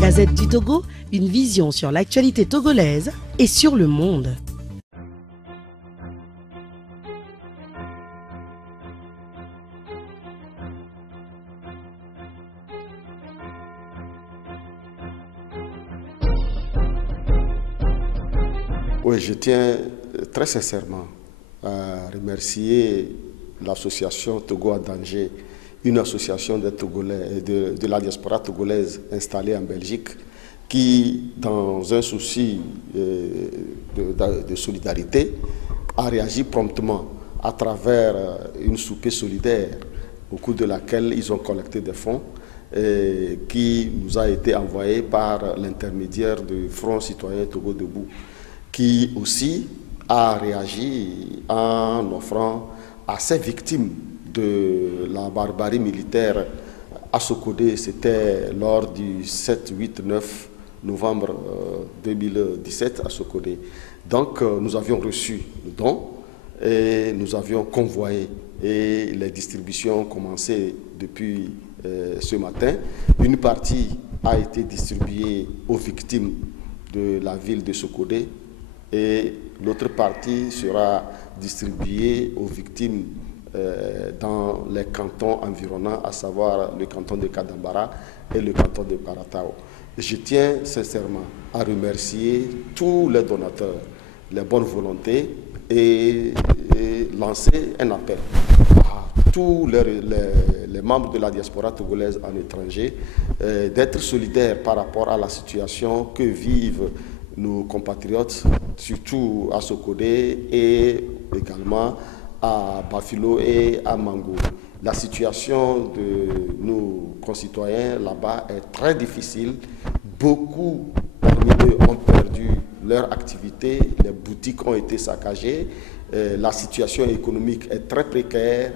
Gazette du Togo, une vision sur l'actualité togolaise et sur le monde. Oui, je tiens très sincèrement à remercier l'association Togo en danger, une association des Togolais, de la diaspora togolaise installée en Belgique, qui, dans un souci de solidarité, a réagi promptement à travers une soupée solidaire au cours de laquelle ils ont collecté des fonds qui nous a été envoyé par l'intermédiaire du Front citoyen Togo Debout, qui aussi a réagi en offrant à ces victimes de la barbarie militaire à Sokodé. C'était lors du 7, 8, 9 novembre 2017 à Sokodé. Donc nous avions reçu le don et nous avions convoyé et les distributions ont commencé depuis ce matin. Une partie a été distribuée aux victimes de la ville de Sokodé et l'autre partie sera distribuée aux victimes dans les cantons environnants, à savoir le canton de Kadambara et le canton de Paratao. Je tiens sincèrement à remercier tous les donateurs, les bonnes volontés et lancer un appel à tous les membres de la diaspora togolaise en étranger d'être solidaires par rapport à la situation que vivent nos compatriotes, surtout à Sokodé et également à Bafilo et à Mango. La situation de nos concitoyens là-bas est très difficile. Beaucoup parmi eux ont perdu leur activité, les boutiques ont été saccagées, la situation économique est très précaire,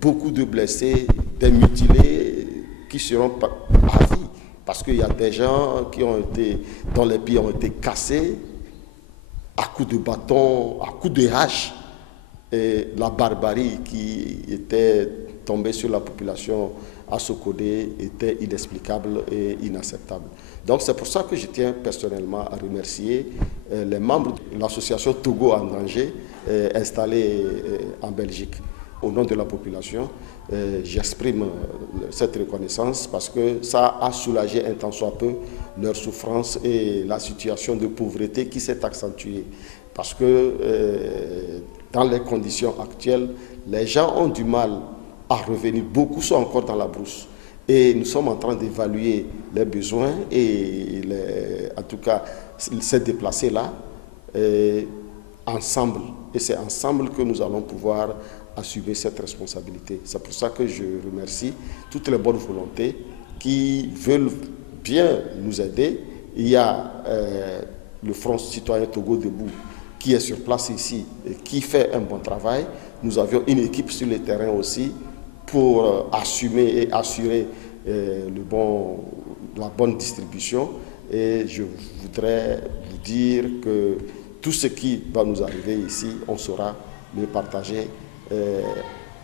beaucoup de blessés, des mutilés qui seront à vie. Parce qu'il y a des gens qui ont été, dont les pieds ont été cassés à coups de bâton, à coups de hache. Et la barbarie qui était tombée sur la population à Sokodé était inexplicable et inacceptable. Donc c'est pour ça que je tiens personnellement à remercier les membres de l'association Togo en danger installée en Belgique. Au nom de la population, j'exprime cette reconnaissance parce que ça a soulagé un tant soit peu leur souffrance et la situation de pauvreté qui s'est accentuée. Parce que dans les conditions actuelles, les gens ont du mal à revenir. Beaucoup sont encore dans la brousse. Et nous sommes en train d'évaluer les besoins et en tout cas ces déplacés-là ensemble. Et c'est ensemble que nous allons pouvoir assumer cette responsabilité. C'est pour ça que je remercie toutes les bonnes volontés qui veulent bien nous aider. Il y a le Front citoyen Togo Debout qui est sur place ici et qui fait un bon travail. Nous avions une équipe sur le terrain aussi pour assumer et assurer la bonne distribution. Et je voudrais vous dire que tout ce qui va nous arriver ici, on saura le partager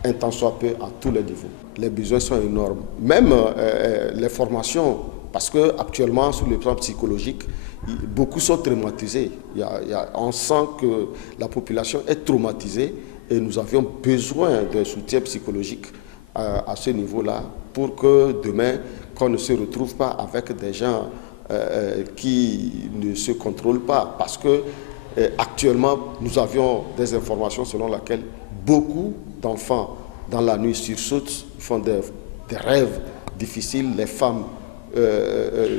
un tant soit peu à tous les niveaux. Les besoins sont énormes. Même les formations, parce qu'actuellement, sur le plan psychologique, beaucoup sont traumatisés. On sent que la population est traumatisée et nous avions besoin d'un soutien psychologique à ce niveau-là pour que demain, qu'on ne se retrouve pas avec des gens qui ne se contrôlent pas. Parce que actuellement, nous avions des informations selon lesquelles beaucoup d'enfants, dans la nuit, sursautent, font des rêves difficiles. Les femmes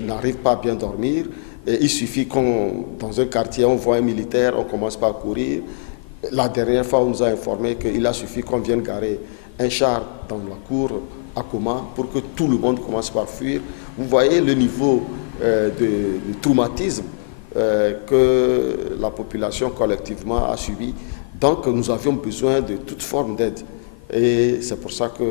n'arrivent pas à bien dormir. Et il suffit dans un quartier, on voit un militaire, on commence par courir. La dernière fois, on nous a informé qu'il a suffi qu'on vienne garer un char dans la cour à Koma pour que tout le monde commence par fuir. Vous voyez le niveau de traumatisme que la population collectivement a subi. Donc nous avions besoin de toute forme d'aide. Et c'est pour ça que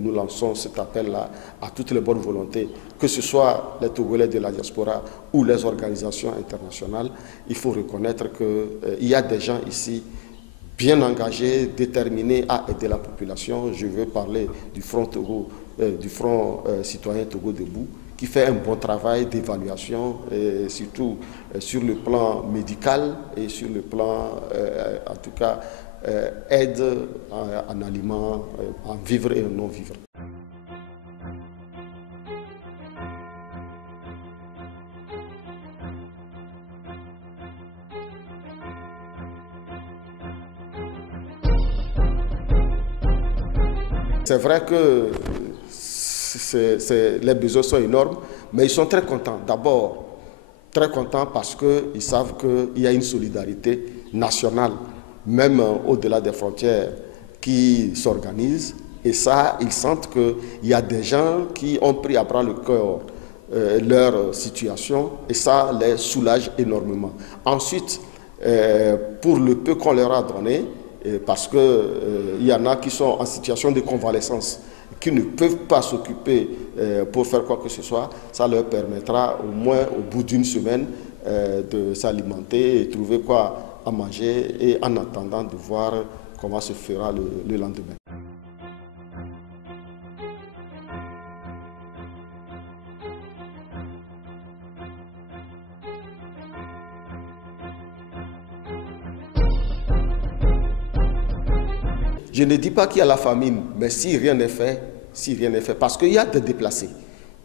nous lançons cet appel-là à toutes les bonnes volontés, que ce soit les Togolais de la diaspora ou les organisations internationales. Il faut reconnaître qu'il y a des gens ici bien engagés, déterminés à aider la population. Je veux parler du Front citoyen Togo Debout, qui fait un bon travail d'évaluation, surtout sur le plan médical et sur le plan, en tout cas, aide en aliments, en vivre et en non-vivre. C'est vrai que les besoins sont énormes, mais ils sont très contents. D'abord, très contents parce qu'ils savent qu'il y a une solidarité nationale, même au-delà des frontières, qui s'organise. Et ça, ils sentent qu'il y a des gens qui ont pris à bras le corps leur situation, et ça les soulage énormément. Ensuite, pour le peu qu'on leur a donné, parce qu'il y en a qui sont en situation de convalescence, qui ne peuvent pas s'occuper pour faire quoi que ce soit, ça leur permettra au moins au bout d'une semaine de s'alimenter et trouver quoi à manger, et en attendant de voir comment se fera le lendemain. Je ne dis pas qu'il y a la famine, mais si rien n'est fait, parce qu'il y a des déplacés.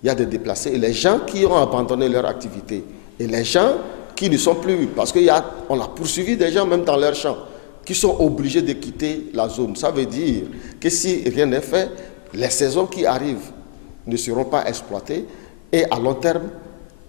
Il y a des déplacés et les gens qui ont abandonné leur activité et les gens qui ne sont plus, parce qu'on a poursuivi des gens même dans leur champ, qui sont obligés de quitter la zone. Ça veut dire que si rien n'est fait, les saisons qui arrivent ne seront pas exploitées et à long terme,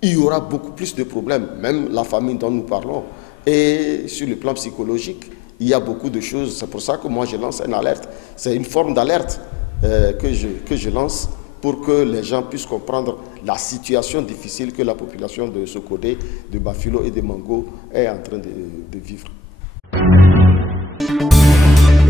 il y aura beaucoup plus de problèmes, même la famine dont nous parlons. Et sur le plan psychologique, il y a beaucoup de choses. C'est pour ça que moi je lance une alerte. C'est une forme d'alerte que je lance pour que les gens puissent comprendre la situation difficile que la population de Sokodé, de Bafilo et de Mango est en train de vivre.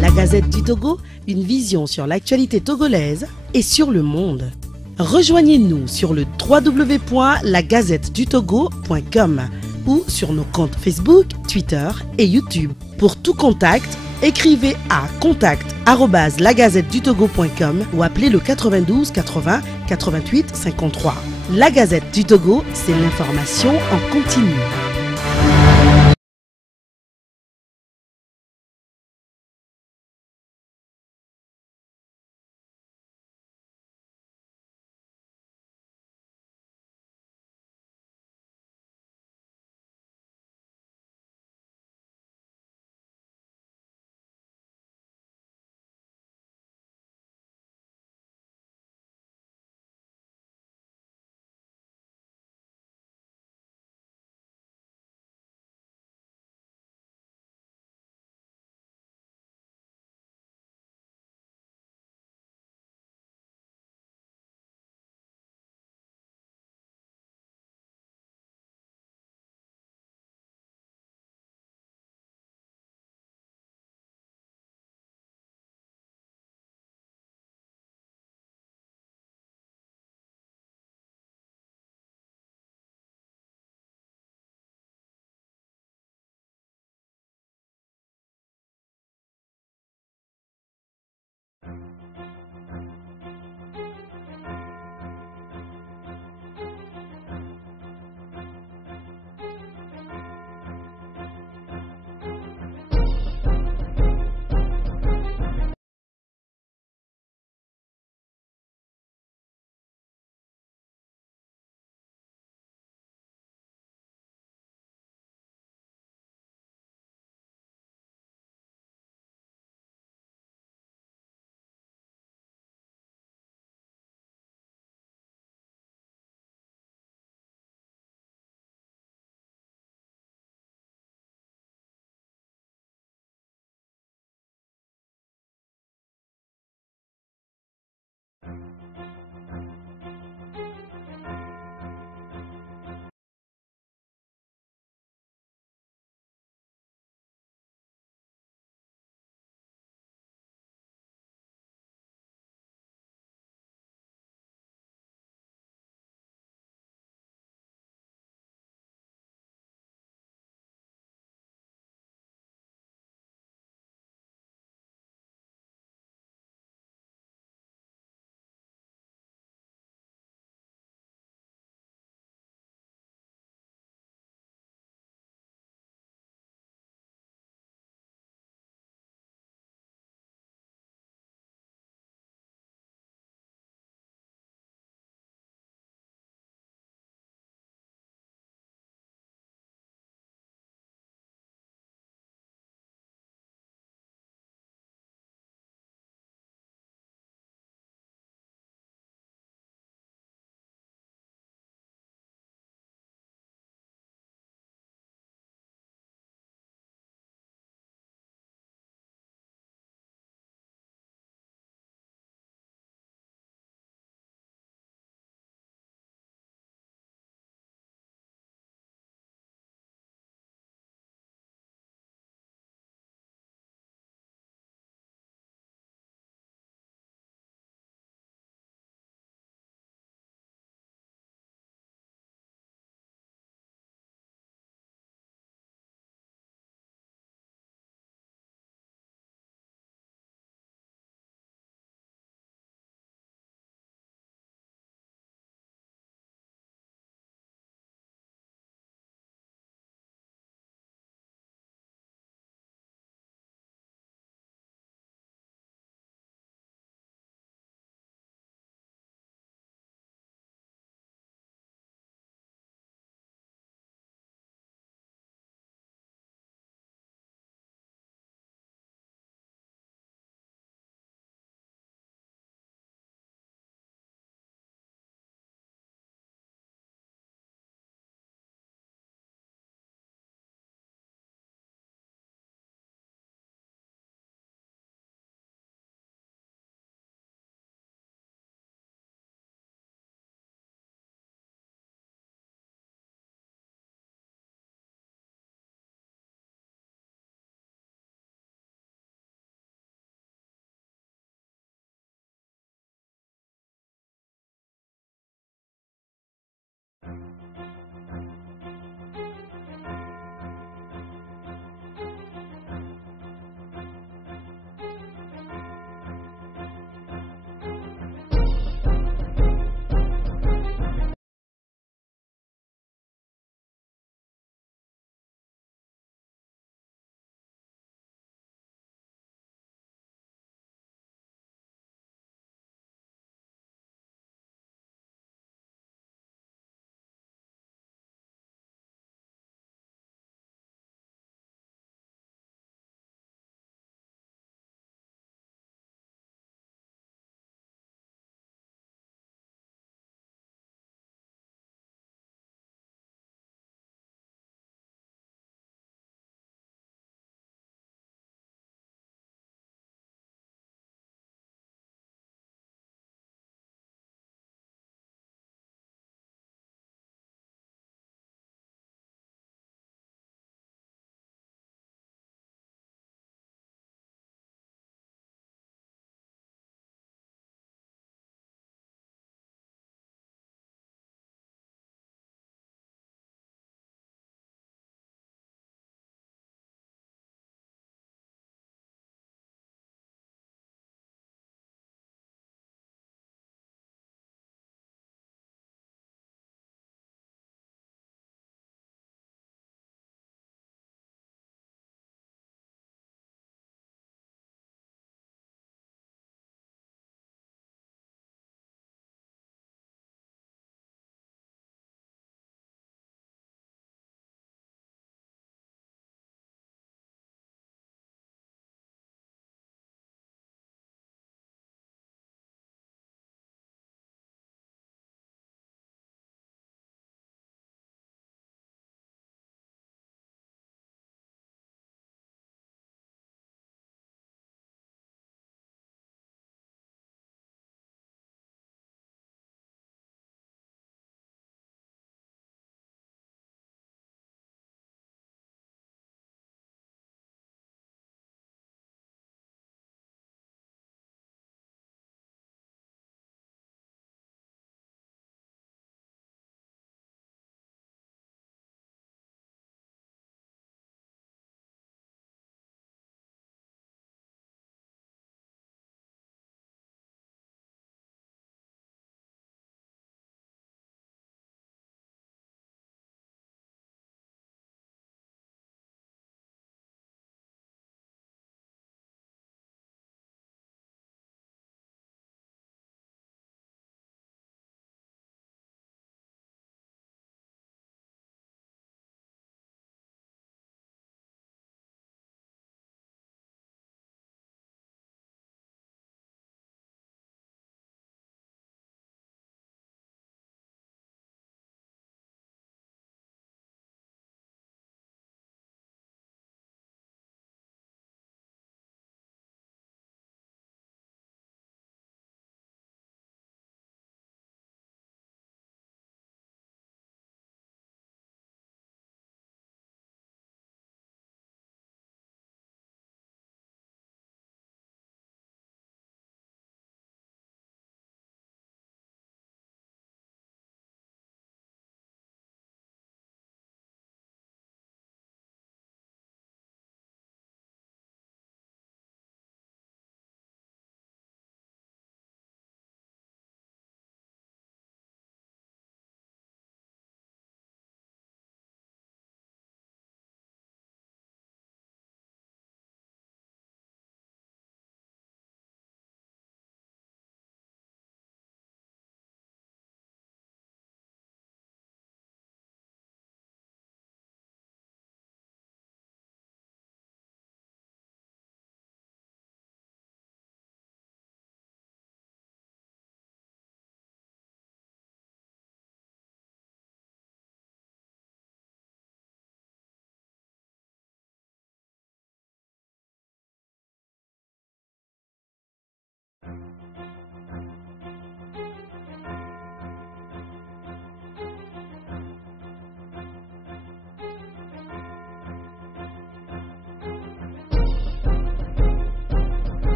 La Gazette du Togo, une vision sur l'actualité togolaise et sur le monde. Rejoignez-nous sur le www.lagazettedutogo.com ou sur nos comptes Facebook, Twitter et YouTube. Pour tout contact, écrivez à contact@lagazettedutogo.com ou appelez le 92 80 88 53. La Gazette du Togo, c'est l'information en continu.